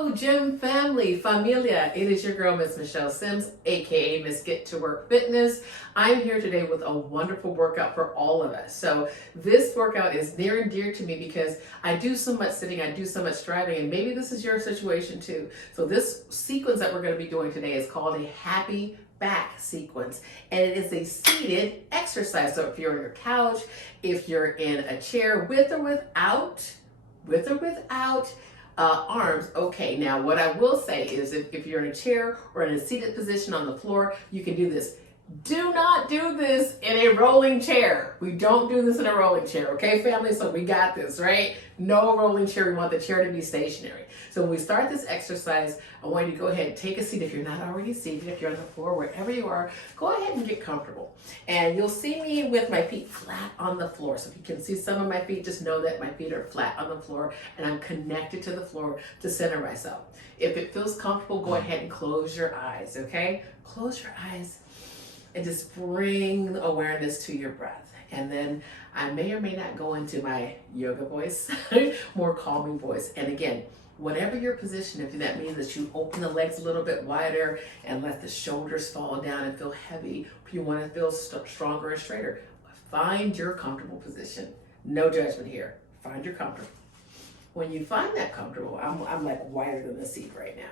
Hello, gym family, familia. It is your girl, Miss Michelle Sims, aka Miss Get to Work Fitness. I'm here today with a wonderful workout for all of us. So this workout is near and dear to me because I do so much sitting, I do so much driving, and maybe this is your situation too. So this sequence that we're going to be doing today is called a happy back sequence, and it is a seated exercise. So if you're on your couch, if you're in a chair with or without arms. Okay, now what I will say is if you're in a chair or in a seated position on the floor, you can do this. Do not do this in a rolling chair. We don't do this in a rolling chair, okay, family? So we got this, right? No rolling chair. We want the chair to be stationary. So when we start this exercise, I want you to go ahead and take a seat. If you're not already seated, if you're on the floor, wherever you are, go ahead and get comfortable. And you'll see me with my feet flat on the floor. So if you can see some of my feet, just know that my feet are flat on the floor and I'm connected to the floor to center myself. If it feels comfortable, go ahead and close your eyes, okay? Close your eyes. And just bring awareness to your breath. And then I may or may not go into my yoga voice, more calming voice. And again, whatever your position, if that means that you open the legs a little bit wider and let the shoulders fall down and feel heavy, if you want to feel stronger and straighter, find your comfortable position. No judgment here. Find your comfort. When you find that comfortable, I'm like wider than the seat right now.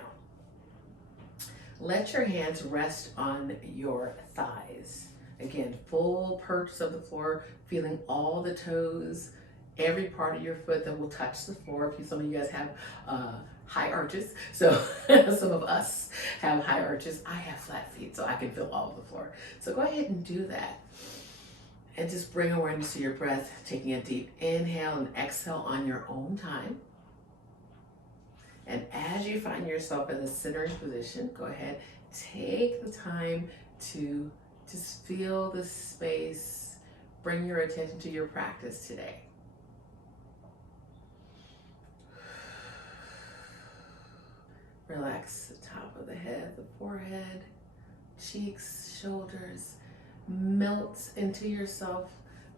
Let your hands rest on your thighs. Again, full purchase of the floor, feeling all the toes, every part of your foot that will touch the floor. Some of you guys have high arches, so some of us have high arches. I have flat feet, so I can feel all of the floor. So go ahead and do that. And just bring awareness to your breath, taking a deep inhale and exhale on your own time. And as you find yourself in the centering position, go ahead, take the time to just feel the space, bring your attention to your practice today. Relax the top of the head, the forehead, cheeks, shoulders. Melt into yourself.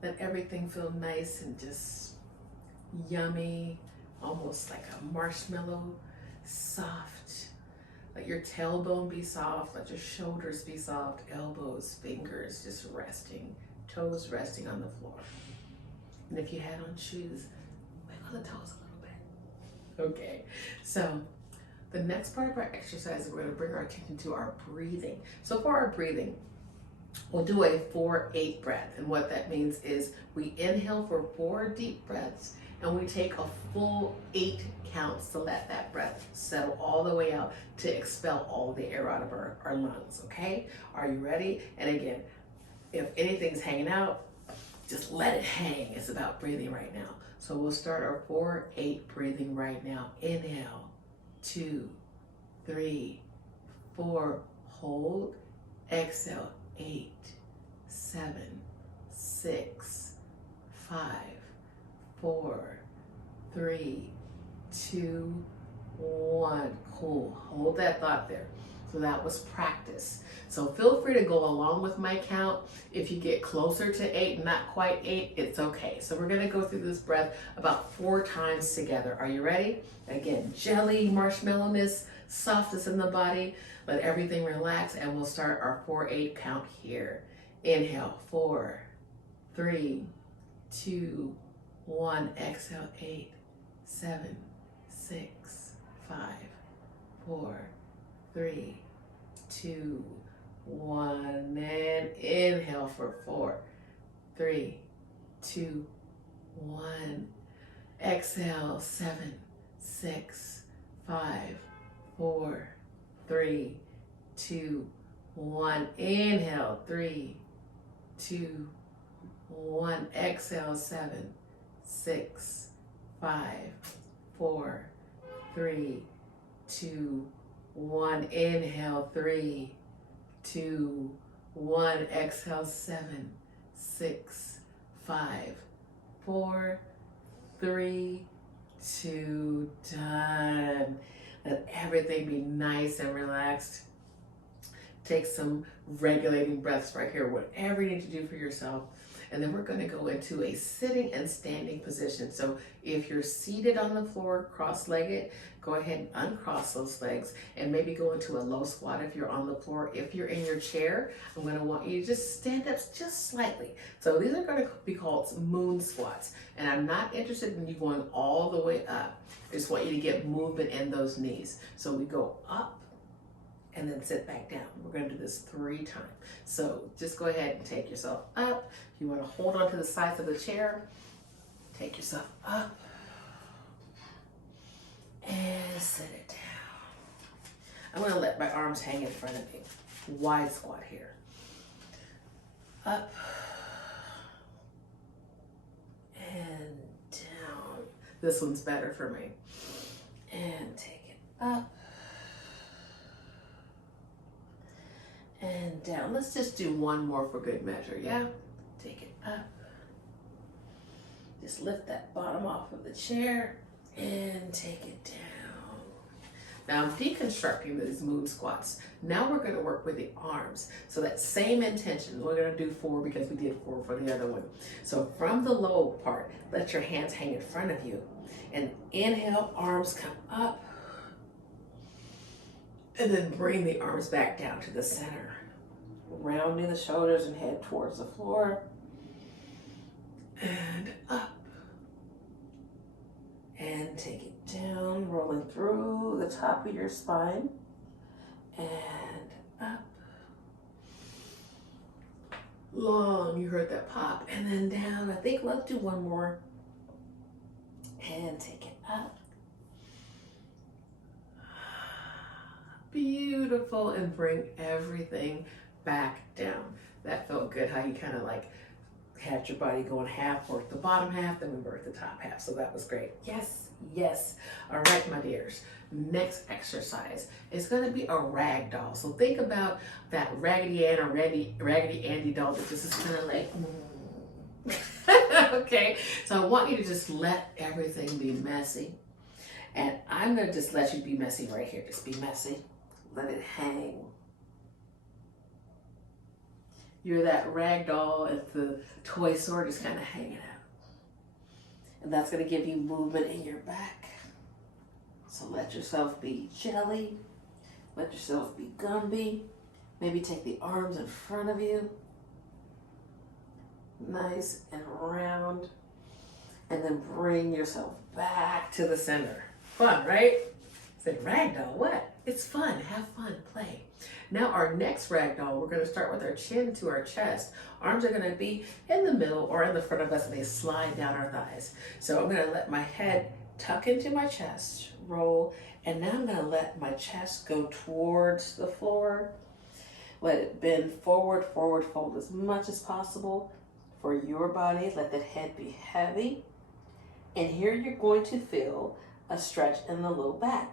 Let everything feel nice and just yummy. Almost like a marshmallow, soft. Let your tailbone be soft, let your shoulders be soft, elbows, fingers just resting, toes resting on the floor. And if you had on shoes, wiggle the toes a little bit. Okay, so the next part of our exercise, we're gonna bring our attention to our breathing. So for our breathing, we'll do a 4-8 breath. And what that means is we inhale for 4 deep breaths, and we take a full 8 counts to let that breath settle all the way out to expel all the air out of our lungs, okay? Are you ready? And again, if anything's hanging out, just let it hang. It's about breathing right now. So we'll start our 4-8 breathing right now. Inhale, 2, 3, 4, hold, exhale, 8, 7, 6, 5, 4, 3, 2, 1. Cool. Hold that thought there. So that was practice. So feel free to go along with my count. If you get closer to 8, not quite 8, it's okay. So we're going to go through this breath about 4 times together. Are you ready? Again, jelly, marshmallowness, softness in the body. Let everything relax, and we'll start our 4-8 count here. Inhale, 4, 3, 2, 1. Exhale, 8, 7, 6, 5, 4, 3, 2, 1. And inhale for 4, 3, 2, 1. Exhale, 7, 6, 5, 4, 3, 2, 1. Inhale, 3, 2, 1. Exhale, 7, 6, 5, 4, 3, 2, 1. Inhale, 3, 2, 1. Exhale, 7, 6, 5, 4, 3, 2. Done. Let everything be nice and relaxed. Take some regulating breaths right here, whatever you need to do for yourself. And then we're going to go into a sitting and standing position. So if you're seated on the floor, cross-legged, go ahead and uncross those legs and maybe go into a low squat if you're on the floor. If you're in your chair, I'm going to want you to just stand up just slightly. So these are going to be called moon squats. And I'm not interested in you going all the way up. I just want you to get movement in those knees. So we go up and then sit back down. We're going to do this 3 times. So just go ahead and take yourself up. If you want to hold on to the sides of the chair, take yourself up and sit it down. I'm going to let my arms hang in front of me. Wide squat here. Up and down. This one's better for me. And take it up and down. Let's just do one more for good measure, yeah? Take it up. Just lift that bottom off of the chair and take it down. Now I'm deconstructing these moon squats. Now we're going to work with the arms. So that same intention, we're going to do 4 because we did 4 for the other one. So from the low part, let your hands hang in front of you. And inhale, arms come up. And then bring the arms back down to the center. Rounding the shoulders and head towards the floor. And up. And take it down, rolling through the top of your spine. And up. Long, you heard that pop. And then down. I think let's do one more. And take it up. Beautiful. And bring everything back down. That felt good, how you kind of like had your body going half, work the bottom half, then we work the top half. So that was great. Yes, yes. All right, my dears. Next exercise is going to be a ragdoll. So think about that Raggedy Ann or Raggedy Andy doll that just is kind of like, okay. So I want you to just let everything be messy. And I'm going to just let you be messy right here. Just be messy. Let it hang. You're that rag doll at the toy store just kind of hanging out. And that's going to give you movement in your back. So let yourself be jelly. Let yourself be Gumby. Maybe take the arms in front of you. Nice and round. And then bring yourself back to the center. Fun, right? Say ragdoll, what? It's fun. Have fun. Play. Now our next ragdoll, we're going to start with our chin to our chest. Arms are going to be in the middle or in the front of us and they slide down our thighs. So I'm going to let my head tuck into my chest, roll, and now I'm going to let my chest go towards the floor. Let it bend forward, forward, fold as much as possible for your body. Let that head be heavy. And here you're going to feel a stretch in the low back.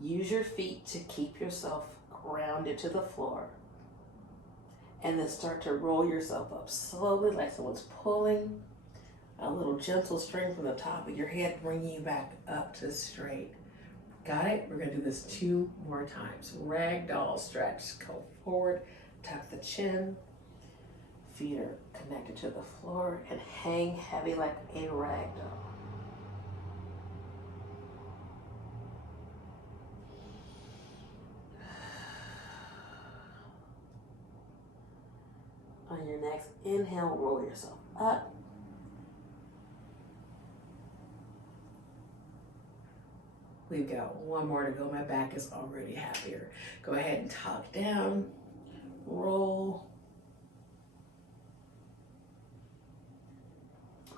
Use your feet to keep yourself grounded to the floor. And then start to roll yourself up slowly like someone's pulling a little gentle string from the top of your head, bringing you back up to straight. Got it? We're going to do this 2 more times. Ragdoll stretch. Go forward, tuck the chin. Feet are connected to the floor and hang heavy like a ragdoll. On your next inhale, roll yourself up. We've got 1 more to go. My back is already happier. Go ahead and tuck down, roll.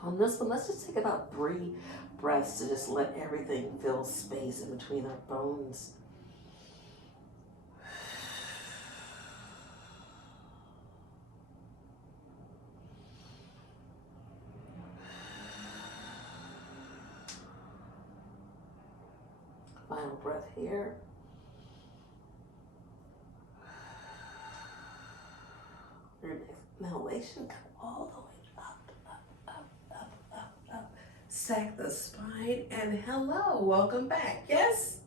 On this one, let's just take about 3 breaths to just let everything fill space in between our bones. Final breath here. Your exhalation, come all the way up, up, up, up, up, up. Sack the spine and hello, welcome back. Yes,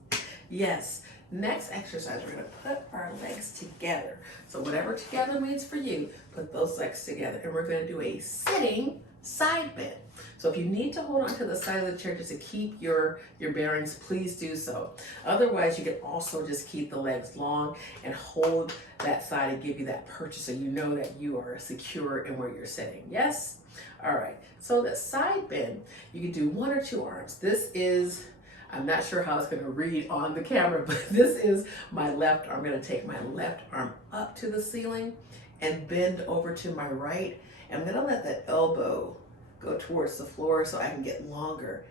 yes. Next exercise, we're gonna put our legs together. So whatever together means for you, put those legs together. And we're gonna do a sitting side bend. So if you need to hold on to the side of the chair just to keep your bearings, please do so. Otherwise, you can also just keep the legs long and hold that side and give you that purchase so you know that you are secure in where you're sitting. Yes? All right. So the side bend, you can do 1 or 2 arms. This is, I'm not sure how it's going to read on the camera, but this is my left arm. I'm going to take my left arm up to the ceiling and bend over to my right. I'm going to let that elbow go towards the floor so I can get longer.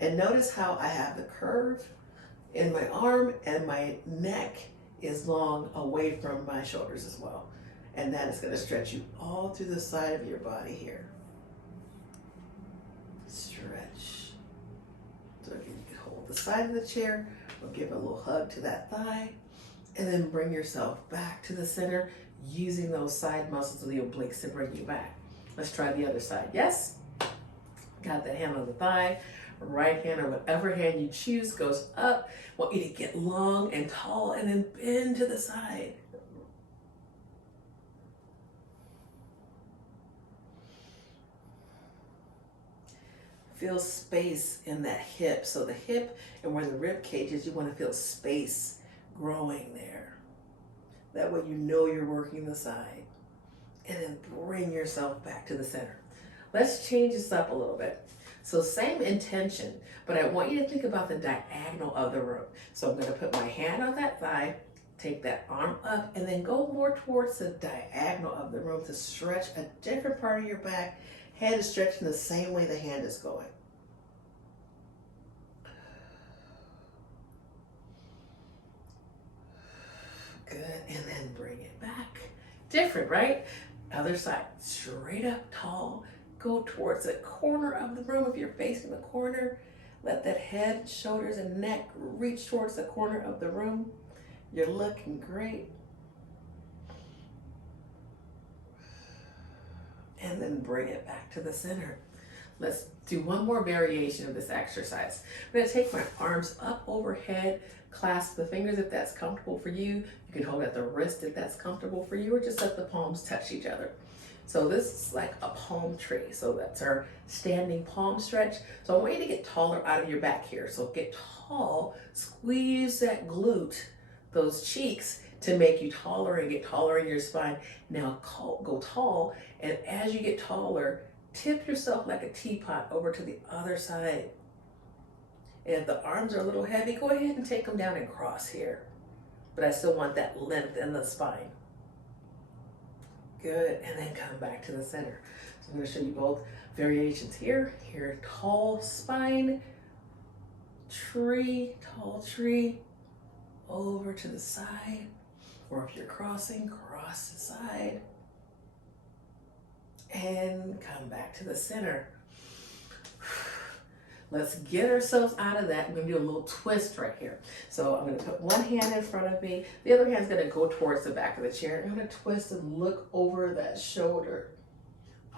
And notice how I have the curve in my arm and my neck is long away from my shoulders as well. And that is going to stretch you all through the side of your body here. Stretch. So you can hold the side of the chair or give a little hug to that thigh and then bring yourself back to the center using those side muscles of the obliques to bring you back. Let's try the other side. Yes? Got that hand on the thigh, right hand or whatever hand you choose goes up. Want you to get long and tall and then bend to the side. Feel space in that hip. So the hip and where the rib cage is, you want to feel space growing there. That way you know you're working the side. And then bring yourself back to the center. Let's change this up a little bit. So same intention, but I want you to think about the diagonal of the room. So I'm going to put my hand on that thigh, take that arm up, and then go more towards the diagonal of the room to stretch a different part of your back. Head is stretching the same way the hand is going. Good, and then bring it back. Different, right? Other side, straight up, tall. Go towards the corner of the room. If you're facing the corner, let that head, shoulders, and neck reach towards the corner of the room. You're looking great. And then bring it back to the center. Let's do one more variation of this exercise. I'm going to take my arms up overhead, clasp the fingers if that's comfortable for you. You can hold at the wrist if that's comfortable for you, or just let the palms touch each other. So this is like a palm tree. So that's our standing palm stretch. So I want you to get taller out of your back here. So get tall, squeeze that glute, those cheeks to make you taller and get taller in your spine. Now go tall, and as you get taller, tip yourself like a teapot over to the other side. And if the arms are a little heavy, go ahead and take them down and cross here. But I still want that length in the spine. Good, and then come back to the center. So I'm going to show you both variations here. Here, tall spine, tree, tall tree, over to the side. Or if you're crossing, cross the side. And come back to the center. Let's get ourselves out of that. I'm going to do a little twist right here. So I'm going to put one hand in front of me. The other hand's going to go towards the back of the chair. I'm going to twist and look over that shoulder.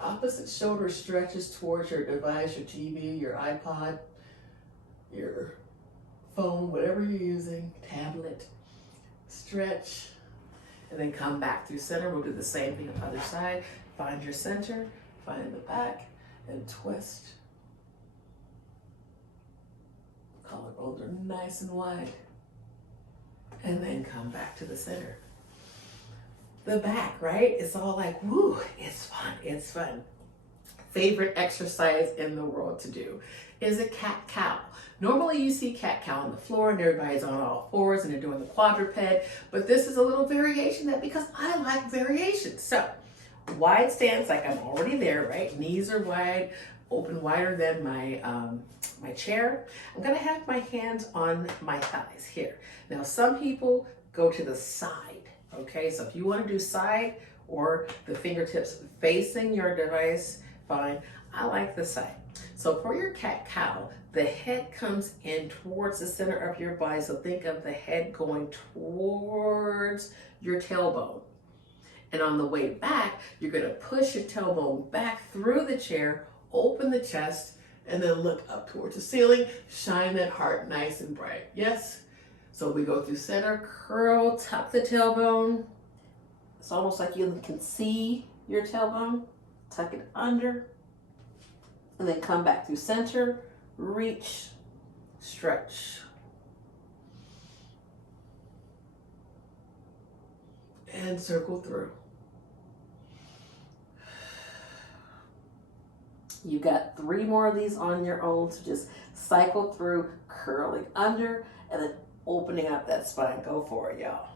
Opposite shoulder stretches towards your device, your TV, your iPod, your phone, whatever you're using, tablet. Stretch, and then come back through center. We'll do the same thing on the other side. Find your center, find the back, and twist. Collarbones are nice and wide. And then come back to the center. The back, right? It's all like, woo, it's fun, it's fun. Favorite exercise in the world to do is a cat-cow. Normally you see cat-cow on the floor and everybody's on all fours and they're doing the quadruped, but this is a little variation that because I like variations. So wide stance, like I'm already there, right? Knees are wide, open wider than my chair. I'm gonna have my hands on my thighs here. Now some people go to the side, okay? So if you wanna do side or the fingertips facing your device, fine. I like the side. So for your cat-cow, the head comes in towards the center of your body. So think of the head going towards your tailbone. And on the way back, you're gonna push your tailbone back through the chair, open the chest, and then look up towards the ceiling, shine that heart nice and bright. Yes? So we go through center, curl, tuck the tailbone. It's almost like you can see your tailbone. Tuck it under, and then come back through center, reach, stretch. And circle through. You got 3 more of these on your own, so just cycle through, curling under, and then opening up that spine. Go for it, y'all.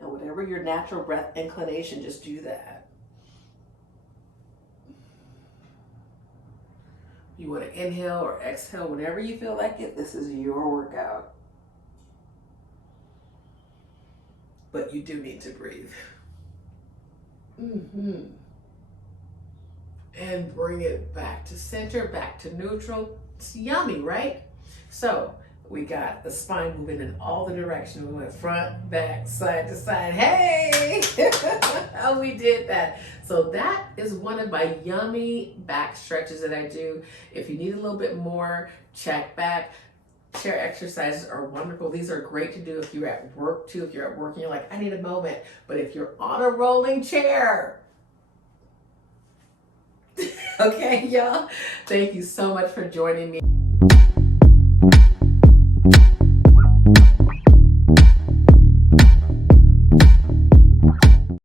And whatever your natural breath inclination, just do that. You want to inhale or exhale, whenever you feel like it. This is your workout. But you do need to breathe. And bring it back to center, back to neutral. It's yummy, right? So we got the spine moving in all the directions. We went front, back, side to side. Hey! How we did that. So that is one of my yummy back stretches that I do. If you need a little bit more, check back. Chair exercises are wonderful. These are great to do if you're at work too. If you're at work and you're like, I need a moment. But if you're on a rolling chair, okay, y'all? Thank you so much for joining me.